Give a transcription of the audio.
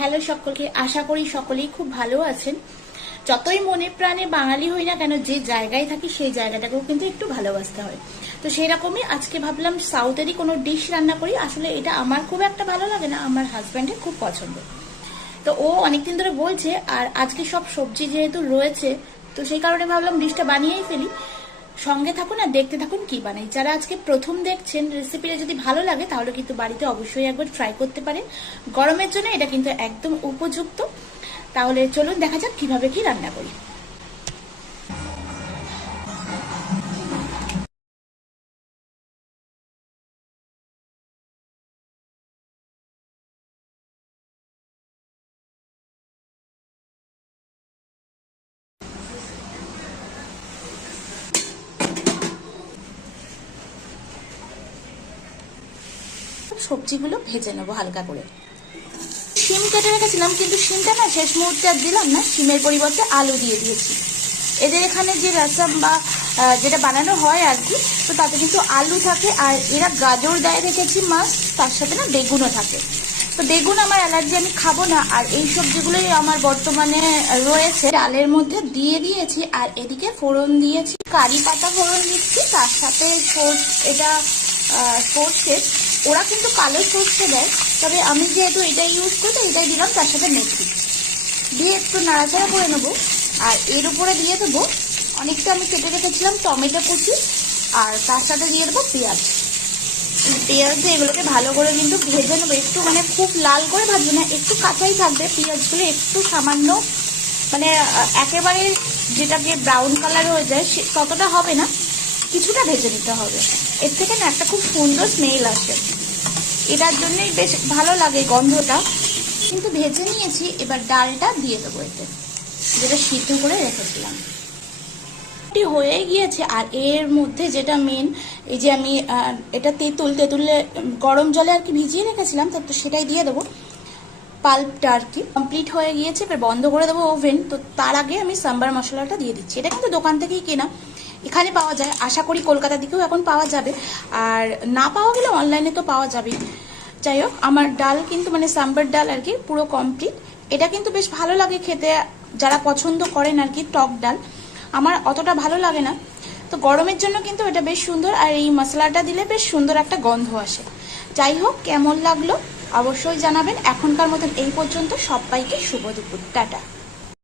Hello সকলকে, আশা করি সকলেই খুব ভালো আছেন। যতই মনে প্রাণে বাঙালি হই না কেন, যে জায়গায় থাকি সেই জায়গাটাকেও কিন্তু একটু ভালোবাসতে হয়। তো সেই রকমই আজকে ভাবলাম সাউথেরই কোনো ডিশ রান্না করি। আসলে এটা আমার খুব একটা ভালো লাগে না, আমার হাজব্যান্ডের খুব পছন্দ। তো ও অনেকদিন ধরে বলছে, আর আজকে সব সবজি যেহেতু রয়েছে তো সেই কারণে ভাবলাম ডিশটা বানিয়েই ফেলি। সঙ্গে থাকুন আর দেখতে থাকুন কি বানাই। যারা আজকে প্রথম দেখছেন, রেসিপিটা যদি ভালো লাগে তাহলে কিন্তু বাড়িতে অবশ্যই একবার ট্রাই করতে পারেন। গরমের জন্য এটা কিন্তু একদম উপযুক্ত। তাহলে চলুন দেখা যাক কিভাবে কি রান্না করি। সবজিগুলো ভেজে নেবো হালকা করে। শিম কেটে রেখেছিলাম, কিন্তু শিমটা না শেষ মুহূর্তে আর দিলাম না, শিমের পরিবর্তে আলু দিয়ে দিয়েছি। এদের এখানে যে রাসাম বা যেটা বানানো হয় আর কি, তো তাতে কিন্তু আলু থাকে, আর এরা গাজর দেয় রেখেছি মাছ, তার সাথে না বেগুনও থাকে। তো বেগুন আমার অ্যালার্জি, আমি খাবো না। আর এই সবজিগুলোই আমার বর্তমানে রয়েছে। ডালের মধ্যে দিয়ে দিয়েছি, আর এদিকে ফোড়ন দিয়েছি, কারি পাতা ফোড়ন দিচ্ছি, তার সাথে এটা সর্ষে। ওরা কিন্তু কালো সর্ষে দেয়, তবে আমি যেহেতু এটাই ইউজ করি তো এটাই দিলাম, তার সাথে মেথি দিয়ে একটু নাড়াচাড়া করে নেবো। আর এর উপরে দিয়ে দেবো অনেকটা আমি কেটে রেখেছিলাম টমেটো কুচি, আর তার সাথে দিয়ে দেবো পেঁয়াজ। পেঁয়াজ দিয়ে এগুলোকে ভালো করে কিন্তু ভেজে নেবো, একটু মানে খুব লাল করে ভাজবো না, একটু কাঁচাই থাকবে পেঁয়াজগুলো, একটু সামান্য মানে একেবারে যেটাকে ব্রাউন কালার হয়ে যায় ততটা হবে না, কিছুটা ভেজে নিতে হবে। এর থেকে না একটা খুব সুন্দর স্মেল আসে, এটার জন্যই বেশ ভালো লাগে গন্ধটা। কিন্তু ভেজে নিয়েছি, এবার ডালটা দিয়ে দেবো এতে, যেটা সিদ্ধ করে রেখেছিলাম। হয়ে গিয়েছে। আর এর মধ্যে যেটা মেন, এই যে আমি এটা তেঁতুলে গরম জলে আর কি ভিজিয়ে রেখেছিলাম, তো সেটাই দিয়ে দেবো। পাল্পটা আর কি কমপ্লিট হয়ে গিয়েছে, এবার বন্ধ করে দেবো ওভেন। তো তার আগে আমি সাম্বার মশলাটা দিয়ে দিচ্ছি। এটা কিন্তু দোকান থেকেই কেনা, এখানে পাওয়া যায়, আশা করি কলকাতার দিকেও এখন পাওয়া যাবে, আর না পাওয়া গেলে অনলাইনে তো পাওয়া যাবেই। যাই হোক, আমার ডাল কিন্তু মানে সাম্বার ডাল আর কি পুরো কমপ্লিট। এটা কিন্তু বেশ ভালো লাগে খেতে, যারা পছন্দ করেন আর কি টক ডাল। আমার অতটা ভালো লাগে না, তো গরমের জন্য কিন্তু এটা বেশ সুন্দর, আর এই মশলাটা দিলে বেশ সুন্দর একটা গন্ধ আসে। যাই হোক, কেমন লাগলো অবশ্যই জানাবেন। এখনকার মতন এই পর্যন্ত, সবাইকে শুভ দুপুর, টাটা।